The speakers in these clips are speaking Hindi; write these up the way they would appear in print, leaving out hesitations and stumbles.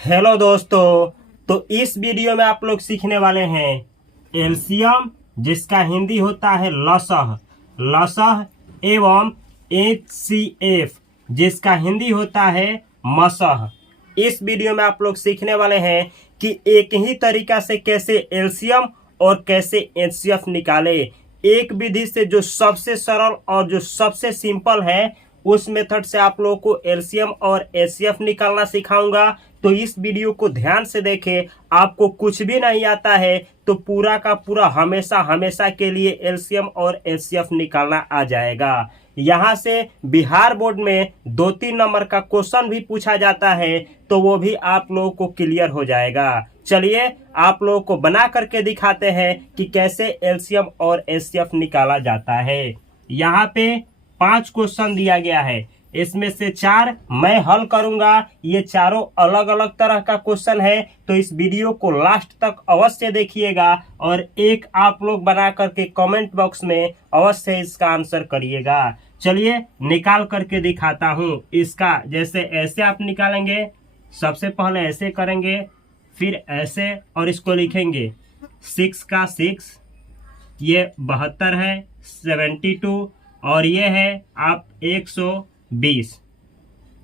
हेलो दोस्तों। तो इस वीडियो में आप लोग सीखने वाले हैं एलसीएम, जिसका हिंदी होता है लसह लसह, एवं एचसीएफ, जिसका हिंदी होता है मसह। इस वीडियो में आप लोग सीखने वाले हैं कि एक ही तरीका से कैसे एलसीएम और कैसे एचसीएफ निकाले। एक विधि से जो सबसे सरल और जो सबसे सिंपल है, उस मेथड से आप लोगों को एलसीएम और एचसीएफ निकालना सिखाऊंगा। तो इस वीडियो को ध्यान से देखें। आपको कुछ भी नहीं आता है तो पूरा का पूरा हमेशा हमेशा के लिए एलसीएम और एचसीएफ निकालना आ जाएगा। यहाँ से बिहार बोर्ड में 2-3 नंबर का क्वेश्चन भी पूछा जाता है, तो वो भी आप लोगों को क्लियर हो जाएगा। चलिए आप लोगों को बना करके दिखाते हैं कि कैसे एलसीएम और एचसीएफ निकाला जाता है। यहाँ पे 5 क्वेश्चन दिया गया है, इसमें से 4 मैं हल करूंगा। ये चारों अलग अलग तरह का क्वेश्चन है, तो इस वीडियो को लास्ट तक अवश्य देखिएगा और एक आप लोग बना करके कमेंट बॉक्स में अवश्य इसका आंसर करिएगा। चलिए निकाल करके दिखाता हूँ इसका। जैसे ऐसे आप निकालेंगे, सबसे पहले ऐसे करेंगे, फिर ऐसे और इसको लिखेंगे 6 का 6, ये 72 है, 72 और ये है आप 120।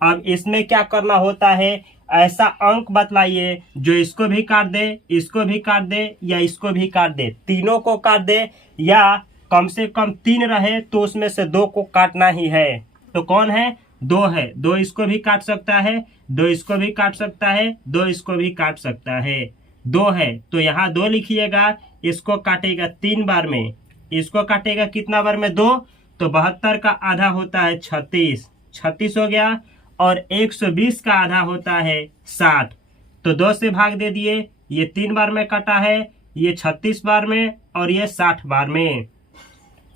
अब इसमें क्या करना होता है, ऐसा अंक बतलाइए जो इसको भी काट दे, इसको भी काट दे या इसको भी काट दे, तीनों को काट दे, या कम से कम 3 रहे तो उसमें से 2 को काटना ही है। तो कौन है? 2 है। 2 इसको भी काट सकता है, 2 इसको भी काट सकता है, 2 इसको भी काट सकता है। 2 है तो यहाँ 2 लिखिएगा। इसको काटेगा 3 बार में, इसको काटेगा कितना बार में? 2। तो 72 का आधा होता है 36, 36 हो गया। और 120 का आधा होता है 60, तो 2 से भाग दे दिए। ये 3 बार में कटा है, ये 36 बार में और ये 60 बार में।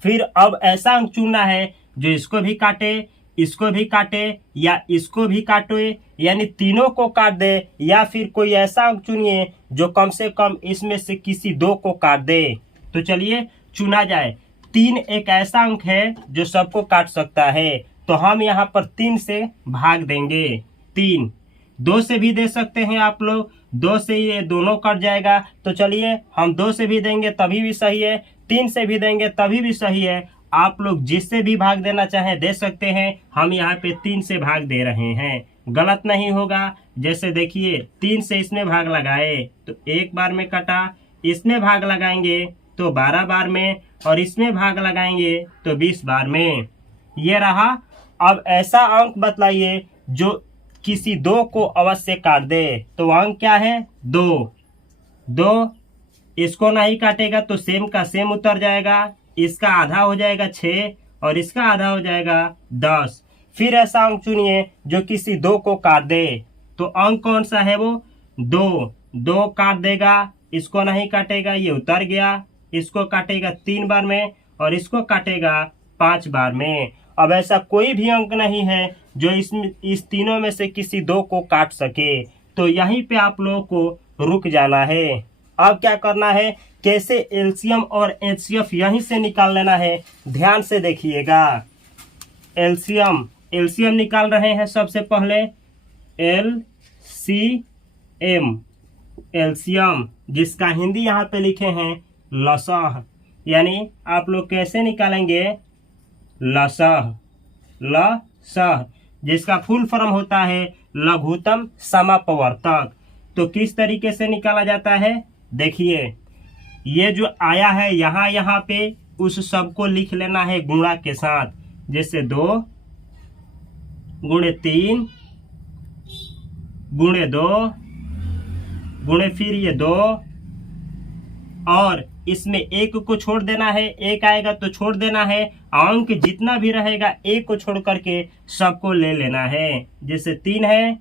फिर अब ऐसा अंक चुनना है जो इसको भी काटे, इसको भी काटे या इसको भी काटे, यानी तीनों को काट दे, या फिर कोई ऐसा अंक चुनिए जो कम से कम इसमें से किसी 2 को काट दे। तो चलिए चुना जाए। 3 एक ऐसा अंक है जो सबको काट सकता है, तो हम यहाँ पर 3 से भाग देंगे। 3 2 से भी दे सकते हैं आप लोग, 2 से ये दोनों कट जाएगा। तो चलिए हम 2 से भी देंगे तभी भी सही है, 3 से भी देंगे तभी भी सही है। आप लोग जिससे भी भाग देना चाहें दे सकते हैं। हम यहाँ पे 3 से भाग दे रहे हैं, गलत नहीं होगा। जैसे देखिए 3 से इसमें भाग लगाए तो 1 बार में कटा, इसमें भाग लगाएंगे तो 12 बार में, और इसमें भाग लगाएंगे तो 20 बार में। ये रहा। अब ऐसा अंक बतलाइए जो किसी 2 को अवश्य काट दे। तो अंक क्या है? 2। 2 इसको नहीं काटेगा तो सेम का सेम उतर जाएगा। इसका आधा हो जाएगा 6 और इसका आधा हो जाएगा 10। फिर ऐसा अंक चुनिए जो किसी 2 को काट दे। तो अंक कौन सा है? वो 2। 2 काट देगा, इसको नहीं काटेगा, ये उतर गया। इसको काटेगा 3 बार में और इसको काटेगा 5 बार में। अब ऐसा कोई भी अंक नहीं है जो इस तीनों में से किसी 2 को काट सके, तो यहीं पे आप लोगों को रुक जाना है। अब क्या करना है, कैसे एलसीएम और एचसीएफ यहीं से निकाल लेना है, ध्यान से देखिएगा। एलसीएम निकाल रहे हैं। सबसे पहले एलसीएम, जिसका हिंदी यहाँ पे लिखे हैं लसह, यानी आप लोग कैसे निकालेंगे? लसह, जिसका फुल फॉर्म होता है लघुत्तम समापवर्तक। तो किस तरीके से निकाला जाता है? देखिए, ये जो आया है यहाँ पे, उस सब को लिख लेना है गुणा के साथ। जैसे 2 गुणे 3 गुणे 2 गुणे फिर ये 2, और इसमें 1 को छोड़ देना है। 1 आएगा तो छोड़ देना है। अंक जितना भी रहेगा 1 को छोड़ करके सबको ले लेना है। जैसे 3 है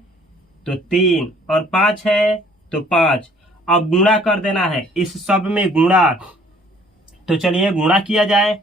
तो 3 और 5 है तो 5। अब गुणा कर देना है, इस सब में गुणा। तो चलिए गुणा किया जाए।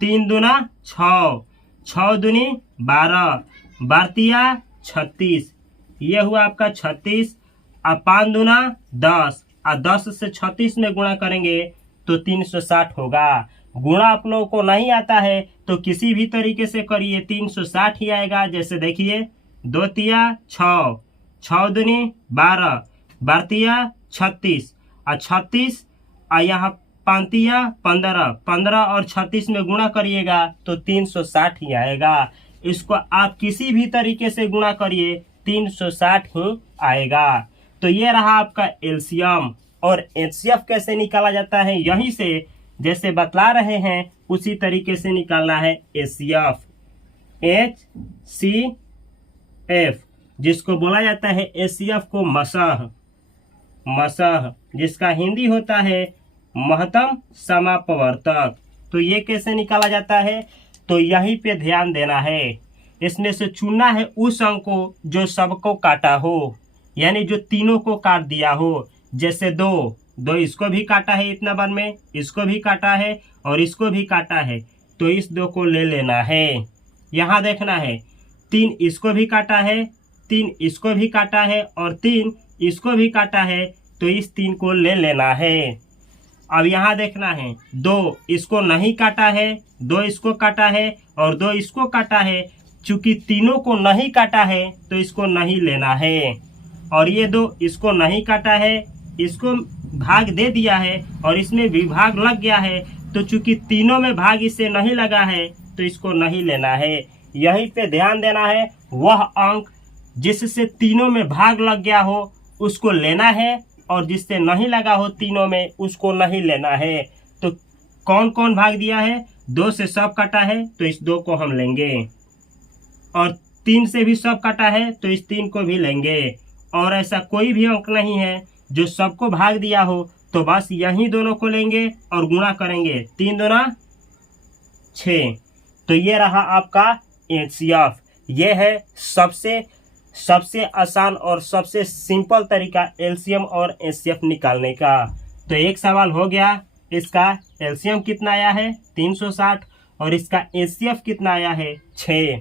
3 दूना 6, 6 दूनी 12, 12 36, ये हुआ आपका 36। अब 5 दूना 10, और 10 से 36 में गुणा करेंगे तो 360 होगा। गुणा आप लोगों को नहीं आता है तो किसी भी तरीके से करिए, 360 ही आएगा। जैसे देखिए 2 तिया 6, 6 दूनी 12, बरतिया 36 और 36 और यहाँ पांतिया 15, 15 और 36 में गुणा करिएगा तो 360 ही आएगा। इसको आप किसी भी तरीके से गुणा करिए 360 ही आएगा। तो ये रहा आपका एलसीएम। और एचसीएफ कैसे निकाला जाता है, यहीं से जैसे बतला रहे हैं उसी तरीके से निकालना है एचसीएफ। HCF जिसको बोला जाता है एचसीएफ को मसह, जिसका हिंदी होता है महत्तम समापवर्तक। तो ये कैसे निकाला जाता है, तो यहीं पे ध्यान देना है। इसमें से चुनना है उस अंक को जो सबको काटा हो, यानी जो तीनों को काट दिया हो। जैसे 2 इसको भी काटा है इतना बार में, इसको भी काटा है और इसको भी काटा है, तो इस 2 को ले लेना है। यहाँ देखना है 3 इसको भी काटा है, 3 इसको भी काटा है और 3 इसको भी काटा है, तो इस 3 को ले लेना है। अब यहाँ देखना है 2 इसको नहीं काटा है, 2 इसको काटा है और 2 इसको काटा है। चूंकि तीनों को नहीं काटा है तो इसको नहीं लेना है। और ये 2 इसको नहीं काटा है, इसको भाग दे दिया है और इसमें भी भाग लग गया है, तो चूंकि तीनों में भाग इससे नहीं लगा है तो इसको नहीं लेना है। यहीं पे ध्यान देना है, वह अंक जिससे तीनों में भाग लग गया हो उसको लेना है और जिससे नहीं लगा हो तीनों में उसको नहीं लेना है। तो कौन कौन भाग दिया है, 2 से सब काटा है तो इस 2 को हम लेंगे, और 3 से भी सब काटा है तो इस 3 को भी लेंगे। और ऐसा कोई भी अंक नहीं है जो सबको भाग दिया हो, तो बस यही दोनों को लेंगे और गुणा करेंगे। 3 दूना 6। तो ये रहा आपका एचसीएफ। ये है सबसे आसान और सबसे सिंपल तरीका एलसीएम और एचसीएफ निकालने का। तो एक सवाल हो गया, इसका एलसीएम कितना आया है 360 और इसका एचसीएफ कितना आया है 6।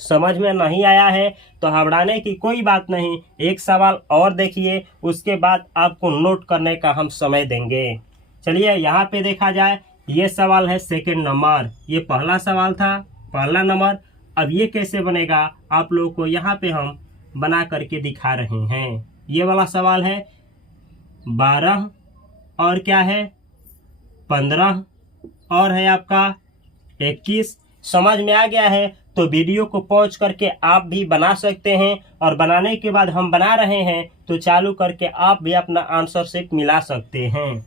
समझ में नहीं आया है तो घबराने की कोई बात नहीं, एक सवाल और देखिए, उसके बाद आपको नोट करने का हम समय देंगे। चलिए यहाँ पे देखा जाए, ये सवाल है सेकंड नंबर, ये पहला सवाल था, पहला नंबर। अब ये कैसे बनेगा आप लोगों को यहाँ पे हम बना करके दिखा रहे हैं। ये वाला सवाल है 12 और क्या है 15 और है आपका 21। समझ में आ गया है तो वीडियो को पॉज करके आप भी बना सकते हैं, और बनाने के बाद हम बना रहे हैं तो चालू करके आप भी अपना आंसर शीट मिला सकते हैं।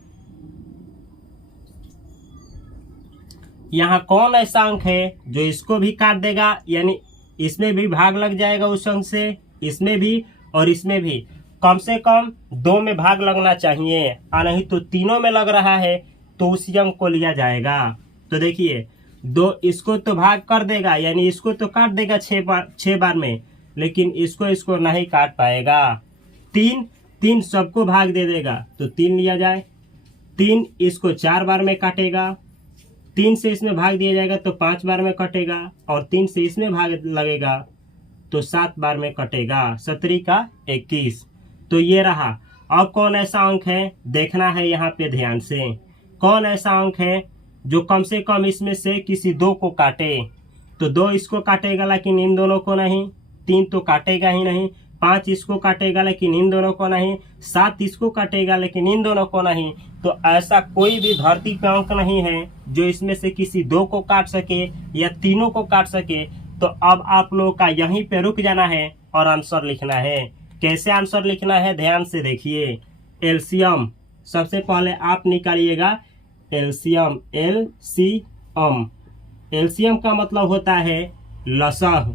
यहाँ कौन ऐसा अंक है जो इसको भी काट देगा, यानी इसमें भी भाग लग जाएगा उस अंक से, इसमें भी और इसमें भी। कम से कम 2 में भाग लगना चाहिए, और नहीं तो तीनों में लग रहा है तो उसी अंक को लिया जाएगा। तो देखिए 2 इसको तो भाग कर देगा, यानी इसको तो काट देगा 6 बार में, लेकिन इसको नहीं काट पाएगा। 3 सबको भाग दे देगा तो 3 लिया जाए। 3 इसको 4 बार में काटेगा, 3 से इसमें भाग दिया जाएगा तो 5 बार में कटेगा, और 3 से इसमें भाग लगेगा तो 7 बार में कटेगा। 17 का 21। तो ये रहा। अब कौन ऐसा अंक है देखना है यहाँ पे ध्यान से, कौन ऐसा अंक है जो कम से कम इसमें से किसी 2 को काटे। तो 2 इसको काटेगा लेकिन इन दोनों को नहीं, 3 तो काटेगा ही नहीं, 5 इसको काटेगा लेकिन इन दोनों को नहीं, 7 इसको काटेगा लेकिन इन दोनों को नहीं। तो ऐसा कोई भी धरती पे अंक नहीं है जो इसमें से किसी 2 को काट सके या तीनों को काट सके। तो अब आप लोगों का यहीं पे रुक जाना है और आंसर लिखना है। कैसे आंसर लिखना है ध्यान से देखिए। एलसीएम सबसे पहले आप निकालिएगा एलसीएम। एलसीएम का मतलब होता है लसह,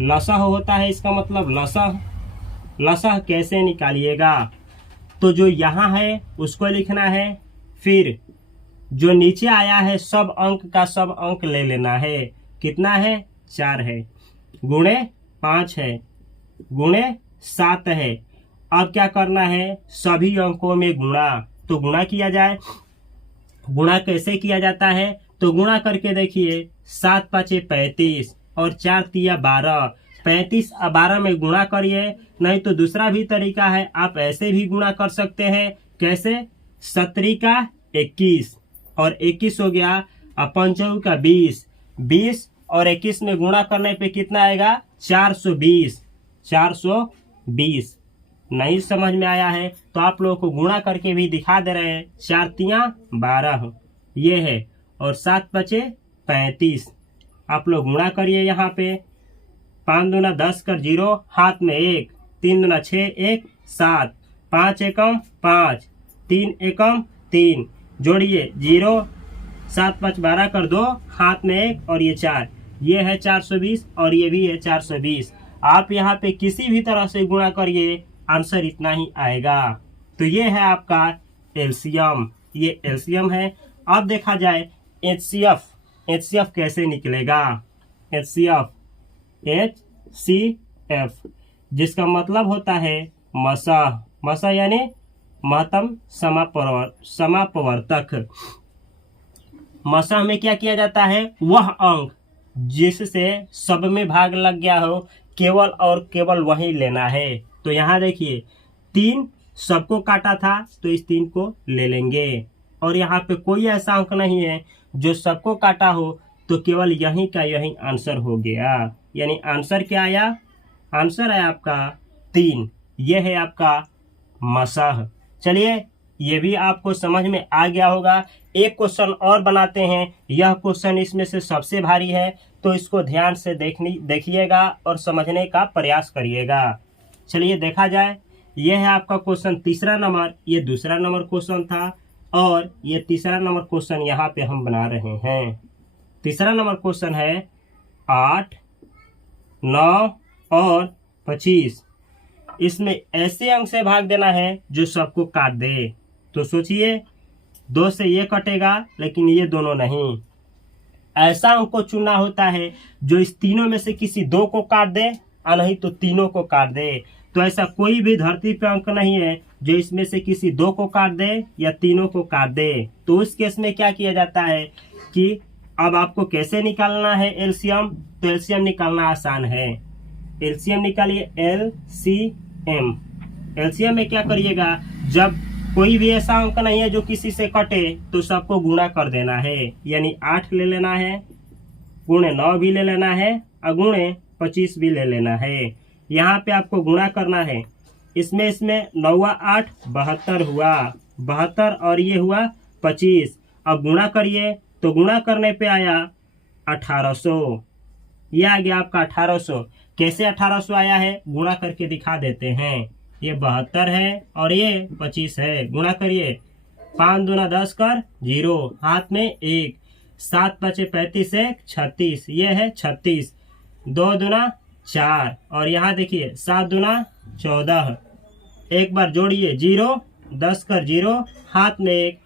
लसह होता है इसका मतलब लसह। लसह कैसे निकालिएगा, तो जो यहाँ है उसको लिखना है, फिर जो नीचे आया है सब अंक का सब अंक ले लेना है। कितना है 4 है, गुणे 5 है, गुणे 7 है। अब क्या करना है सभी अंकों में गुणा, तो गुणा किया जाए। गुणा कैसे किया जाता है, तो गुणा करके देखिए 7 5 35 और 4 3 12। 35 और 12 में गुणा करिए, नहीं तो दूसरा भी तरीका है, आप ऐसे भी गुणा कर सकते हैं। कैसे 17 का 21 और 21 हो गया, और 5 का 20। 20 और 21 में गुणा करने पे कितना आएगा 420। 20। नहीं समझ में आया है तो आप लोगों को गुणा करके भी दिखा दे रहे हैं। 4 तिया 12 ये है, और 7 बचे 35। आप लोग गुणा करिए यहाँ पे। 5 दूना 10 कर 0, हाथ में 1, 3 दूना 6, 1 7, 5 एकम 5, 3 एकम 3, जोड़िए 0, 7 5 12 कर 2, हाथ में 1 और ये 4, ये है 420 और ये भी है 420। आप यहाँ पे किसी भी तरह से गुणा करिए, आंसर इतना ही आएगा। तो ये है आपका एलसीएम, ये एलसीएम है। अब देखा जाए एचसीएफ, एचसीएफ कैसे निकलेगा। एचसीएफ, HCF, जिसका मतलब होता है मसह, मसह यानी महत्तम समापवर्तक। मसह में क्या किया जाता है, वह अंक जिससे सब में भाग लग गया हो, केवल और केवल वही लेना है। तो यहाँ देखिए 3 सबको काटा था तो इस 3 को ले लेंगे, और यहाँ पे कोई ऐसा अंक नहीं है जो सबको काटा हो, तो केवल यही का यही आंसर हो गया। यानी आंसर क्या आया, आंसर है आपका 3। यह है आपका मसह। चलिए ये भी आपको समझ में आ गया होगा। एक क्वेश्चन और बनाते हैं, यह क्वेश्चन इसमें से सबसे भारी है, तो इसको ध्यान से देखिएगा और समझने का प्रयास करिएगा। चलिए देखा जाए, यह है आपका क्वेश्चन तीसरा नंबर, ये दूसरा नंबर क्वेश्चन था, और ये तीसरा नंबर क्वेश्चन यहाँ पे हम बना रहे हैं। तीसरा नंबर क्वेश्चन है 8, 9 और 25। इसमें ऐसे अंक से भाग देना है जो सबको काट दे। तो सोचिए 2 से ये कटेगा लेकिन ये दोनों नहीं। ऐसा अंक को चुनना होता है जो इस तीनों में से किसी 2 को काट दे, और नहीं तो तीनों को काट दे। तो ऐसा कोई भी धरती पे अंक नहीं है जो इसमें से किसी 2 को काट दे या तीनों को काट दे। तो उस केस में क्या किया जाता है कि अब आपको कैसे निकालना है एलसीएम। तो एलसीएम निकालना आसान है। एलसीएम निकालिए, एलसीएम। एलसीएम में क्या करिएगा, जब कोई भी ऐसा अंक नहीं है जो किसी से कटे, तो सबको गुणा कर देना है। यानी 8 ले लेना है, गुणे 9 भी ले लेना है, और गुणे 25 भी ले लेना है। यहाँ पे आपको गुणा करना है। इसमें 9 8 72 हुआ, 72 और ये हुआ 25। अब गुणा करिए, तो गुणा करने पे आया 1800। ये आ गया आपका 1800। कैसे 1800 आया है, गुणा करके दिखा देते हैं। ये 72 है और ये 25 है। गुणा करिए, 5 दूना 10 कर 0, हाथ में 1, 7 बचे 35, 1 36, ये है 36, 2 दूना 4, और यहाँ देखिए 7 दूना 14। एक बार जोड़िए 0, 10 कर 0, हाथ में 1,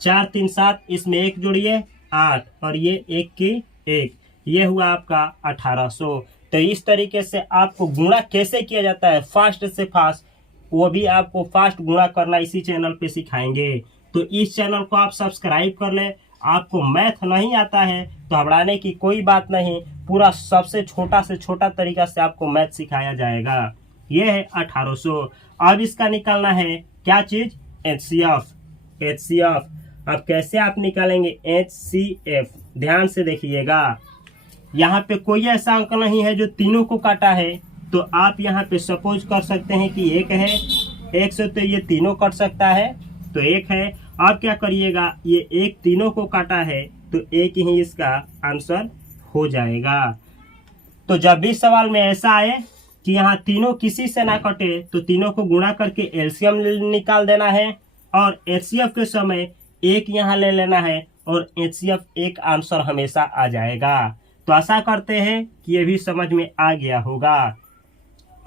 4 3 7, इसमें 1 जोड़िए 8, और ये 1 की 1, ये हुआ आपका 1800। तो इस तरीके से आपको गुणा कैसे किया जाता है फास्ट से फास्ट, वो भी आपको फास्ट गुणा करना इसी चैनल पे सिखाएंगे। तो इस चैनल को आप सब्सक्राइब कर ले। आपको मैथ नहीं आता है तो घबराने की कोई बात नहीं, पूरा सबसे छोटा से छोटा तरीका से आपको मैथ सिखाया जाएगा। ये है 1800। अब इसका निकालना है क्या चीज, एचसीएफ। एचसीएफ अब कैसे आप निकालेंगे एचसीएफ, ध्यान से देखिएगा। यहाँ पे कोई ऐसा अंक नहीं है जो तीनों को काटा है, तो आप यहाँ पे सपोज कर सकते हैं कि 1 है, 1 से तो ये तीनों कट सकता है, तो 1 है। अब क्या करिएगा, ये 1 तीनों को काटा है, तो 1 ही इसका आंसर हो जाएगा। तो जब भी सवाल में ऐसा आए कि यहाँ तीनों किसी से ना कटे, तो तीनों को गुणा करके एलसीएम निकाल देना है, और एचसीएफ के समय 1 यहाँ ले लेना है, और एचसीएफ 1 आंसर हमेशा आ जाएगा। तो आशा करते हैं कि ये भी समझ में आ गया होगा।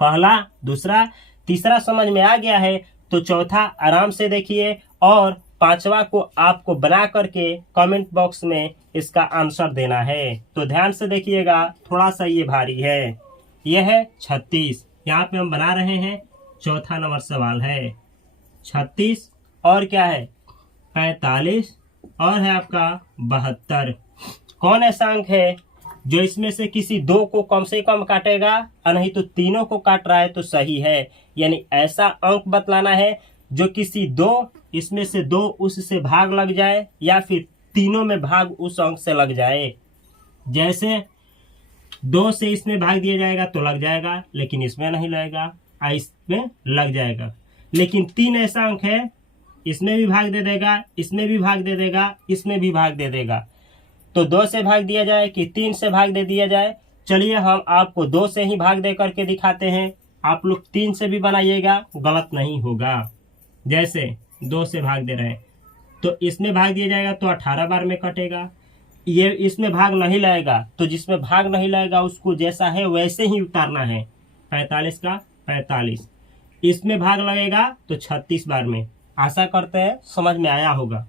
पहला, दूसरा, तीसरा समझ में आ गया है, तो चौथा आराम से देखिए, और पांचवा को आपको बना करके कमेंट बॉक्स में इसका आंसर देना है। तो ध्यान से देखिएगा, थोड़ा सा ये भारी है। यह है 36, यहाँ पे हम बना रहे हैं। चौथा नंबर सवाल है 36, और क्या है 45, और है आपका 72। कौन ऐसा अंक है जो इसमें से किसी 2 को कम से कम काटेगा, और नहीं तो तीनों को काट रहा है, तो सही है। यानी ऐसा अंक बतलाना है जो किसी 2 इसमें से 2 उससे भाग लग जाए, या फिर तीनों में भाग उस अंक से लग जाए। जैसे 2 से इसमें भाग दिया जाएगा तो लग जाएगा, लेकिन इसमें नहीं लगेगा। इसमें लग जाएगा। लेकिन 3 ऐसा अंक है, इसमें भी भाग दे देगा, इसमें भी भाग दे देगा, इसमें भी भाग दे देगा। तो 2 से भाग दिया जाए कि 3 से भाग दे दिया जाए? चलिए हम आपको 2 से ही भाग दे करके दिखाते हैं। आप लोग 3 से भी बनाइएगा, गलत नहीं होगा। जैसे 2 से भाग दे रहे हैं तो इसमें भाग दिया जाएगा तो 18 बार में कटेगा। ये इसमें भाग नहीं लगेगा तो जिसमें भाग नहीं लगेगा उसको जैसा है वैसे ही उतारना है। 45 का 45। इसमें भाग लगेगा तो 36 बार में। आशा करते हैं समझ में आया होगा।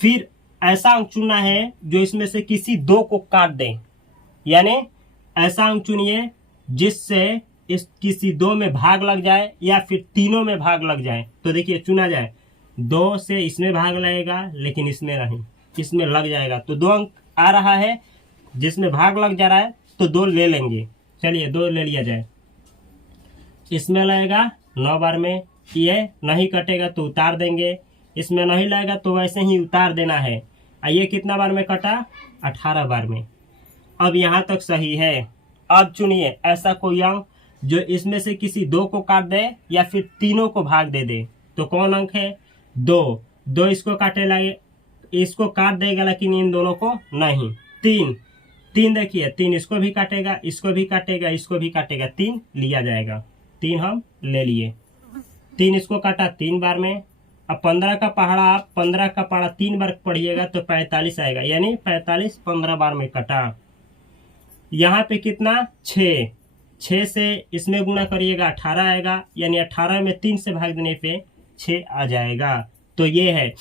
फिर ऐसा अंक चुनना है जो इसमें से किसी 2 को काट दे, यानी ऐसा अंक चुनिए जिससे इस किसी 2 में भाग लग जाए या फिर तीनों में भाग लग जाए। तो देखिए चुना जाए, 2 से इसमें भाग लगेगा लेकिन इसमें नहीं, इसमें लग जाएगा। तो 2 अंक आ रहा है, जिसमें भाग लग जा रहा है तो 2 ले लेंगे। चलिए 2 ले लिया जाए। इसमें लगेगा 9 बार में, ये नहीं कटेगा तो उतार देंगे। इसमें नहीं लगेगा तो वैसे ही उतार देना है। ये कितना बार में कटा? 18 बार में। अब यहाँ तक सही है। अब चुनिए ऐसा कोई अंक जो इसमें से किसी 2 को काट दे या फिर तीनों को भाग दे दे। तो कौन अंक है? 2 इसको काटे लगे, इसको काट देगा लेकिन इन दोनों को नहीं। 3 देखिए 3 इसको भी काटेगा, इसको भी काटेगा, इसको भी काटेगा। 3 लिया जाएगा। 3 हम ले लिए। 3 इसको काटा 3 बार में। अब 15 का पहाड़ा आप 15 का पहाड़ा 3 बार पढ़िएगा तो 45 आएगा, यानी 45 15 बार में कटा। यहाँ पे कितना? 6 से इसमें गुणा करिएगा 18 आएगा, यानी 18 में 3 से भाग देने पे 6 आ जाएगा। तो ये है।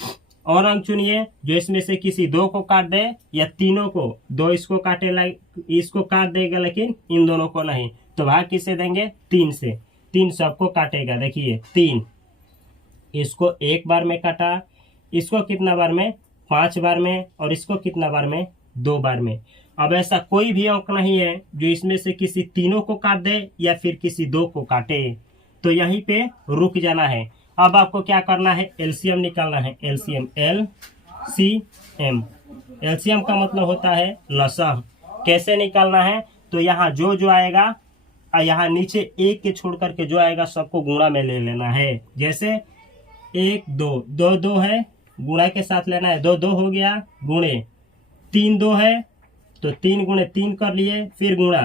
और अंक चुनिए जो इसमें से किसी 2 को काट दे या तीनों को। 2 इसको काटे, इसको काट देगा लेकिन इन दोनों को नहीं। तो भाग किससे देंगे? 3 से। 3 सबको काटेगा। देखिए 3 इसको 1 बार में काटा, इसको कितना बार में? 5 बार में, और इसको कितना बार में? 2 बार में। अब ऐसा कोई भी अंक नहीं है जो इसमें से किसी तीनों को काट दे या फिर किसी 2 को काटे। तो यहीं पे रुक जाना है। अब आपको क्या करना है? एलसीएम निकालना है। एलसीएम एलसीएम का मतलब होता है लसाह। कैसे निकालना है? तो यहाँ जो आएगा, यहाँ नीचे 1 के छोड़ करके जो आएगा सबको गुणा में ले लेना है। जैसे 1 2 है, गुणा के साथ लेना है। 2 हो गया, गुणे 3 2 है तो 3 गुणे 3 कर लिए, फिर गुणा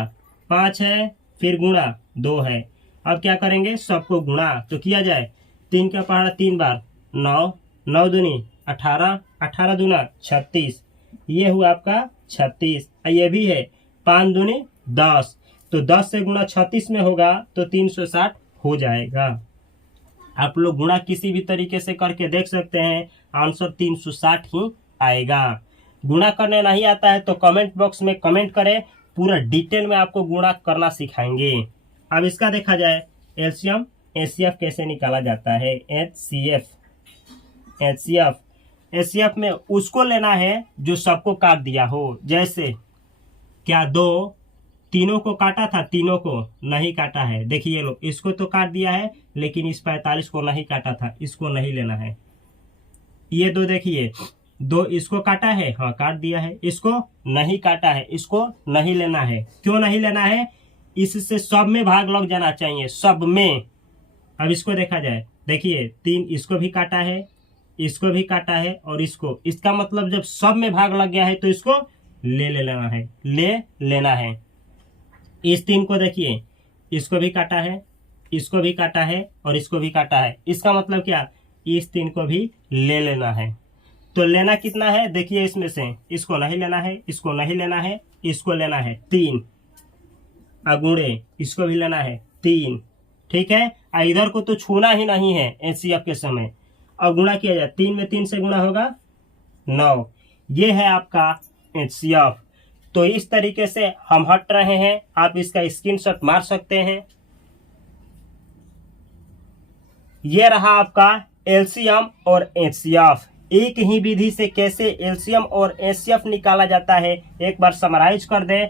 5 है, फिर गुणा 2 है। अब क्या करेंगे? सबको गुणा। तो किया जाए 3 का पहाड़ा 3 बार 9, 9 दूनी 18, 18 दूना 36। ये हुआ आपका 36। ये भी है 5 दूनी 10, तो 10 से गुणा 36 में होगा तो 360 हो जाएगा। आप लोग गुणा किसी भी तरीके से करके देख सकते हैं, आंसर 360 ही आएगा। गुणा करने नहीं आता है तो कमेंट बॉक्स में कमेंट करें, पूरा डिटेल में आपको गुणा करना सिखाएंगे। अब इसका देखा जाए एलसीएम एचसीएफ कैसे निकाला जाता है। एचसीएफ में उसको लेना है जो सबको काट दिया हो। जैसे क्या 2 तीनों को काटा था? तीनों को नहीं काटा है। देखिए लो, इसको तो काट दिया है लेकिन इस 45 को नहीं काटा था, इसको नहीं लेना है। ये 2 देखिए, 2 इसको काटा है, हाँ काट दिया है। इसको नहीं काटा है, इसको नहीं लेना है। क्यों नहीं लेना है? इससे सब में भाग लग जाना चाहिए, सब में। अब इसको देखा जाए, देखिए 3 इसको भी काटा है, इसको भी काटा है और इसको। इसका मतलब जब सब में भाग लग गया है तो इसको ले लेना है, ले लेना है। इस 3 को देखिए, इसको भी काटा है, इसको भी काटा है और इसको भी काटा है। इसका मतलब क्या? इस 3 को भी ले लेना है। तो लेना कितना है? देखिए इसमें से इसको नहीं लेना है, इसको नहीं लेना है, इसको लेना है 3 अगुणे, इसको भी लेना है 3। ठीक है, इधर को तो छूना ही नहीं है एचसीएफ के समय। अब गुणा किया जाए, 3 में 3 से गुणा होगा 9। ये है आपका एचसीएफ। तो इस तरीके से हम हट रहे हैं, आप इसका स्क्रीनशॉट मार सकते हैं। ये रहा आपका एलसीएम और एचसीएफ। एक ही विधि से कैसे एलसीएम और एचसीएफ निकाला जाता है एक बार समराइज कर दें,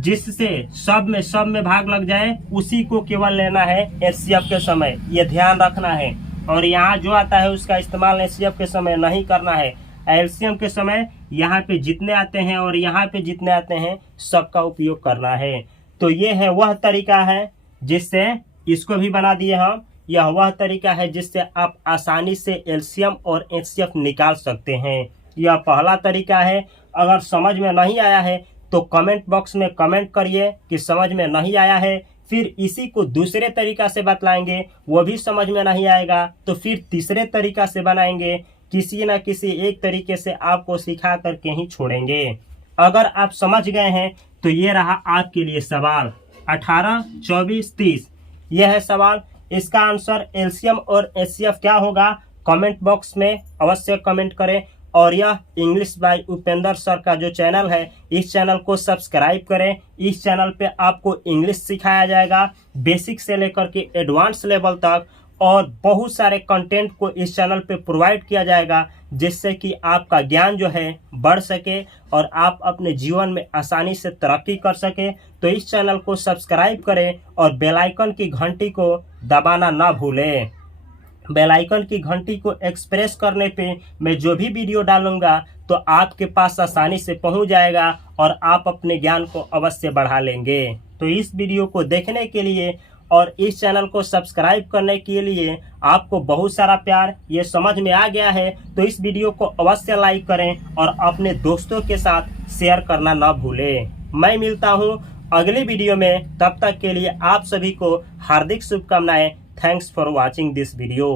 जिससे सब में भाग लग जाए, उसी को केवल लेना है एचसीएफ के समय, ये ध्यान रखना है। और यहाँ जो आता है उसका इस्तेमाल एचसीएफ के समय नहीं करना है। एलसीएम के समय यहाँ पे जितने आते हैं और यहाँ पे जितने आते हैं सबका उपयोग करना है। तो ये है वह तरीका है जिससे इसको भी बना दिए हम। यह वह तरीका है जिससे आप आसानी से एलसीएम और एचसीएफ निकाल सकते हैं। यह पहला तरीका है। अगर समझ में नहीं आया है तो कमेंट बॉक्स में कमेंट करिए कि समझ में नहीं आया है। फिर इसी को दूसरे तरीका से बतलाएंगे, वो भी समझ में नहीं आएगा तो फिर तीसरे तरीका से बनाएंगे। किसी न किसी एक तरीके से आपको सिखा करके ही छोड़ेंगे। अगर आप समझ गए हैं तो ये रहा आपके लिए सवाल 18, 24, 30। यह है सवाल। इसका आंसर एलसीएम और एचसीएफ क्या होगा कमेंट बॉक्स में अवश्य कमेंट करें। और यह इंग्लिश बाय उपेंद्र सर का जो चैनल है, इस चैनल को सब्सक्राइब करें। इस चैनल पे आपको इंग्लिश सिखाया जाएगा बेसिक से लेकर के एडवांस लेवल तक, और बहुत सारे कंटेंट को इस चैनल पे प्रोवाइड किया जाएगा जिससे कि आपका ज्ञान जो है बढ़ सके और आप अपने जीवन में आसानी से तरक्की कर सके। तो इस चैनल को सब्सक्राइब करें और बेल आइकन की घंटी को दबाना ना भूलें। बेल आइकन की घंटी को एक्सप्रेस करने पे मैं जो भी वीडियो डालूंगा तो आपके पास आसानी से पहुंच जाएगा और आप अपने ज्ञान को अवश्य बढ़ा लेंगे। तो इस वीडियो को देखने के लिए और इस चैनल को सब्सक्राइब करने के लिए आपको बहुत सारा प्यार। ये समझ में आ गया है तो इस वीडियो को अवश्य लाइक करें और अपने दोस्तों के साथ शेयर करना ना भूलें। मैं मिलता हूँ अगली वीडियो में, तब तक के लिए आप सभी को हार्दिक शुभकामनाएं। Thanks for watching this video.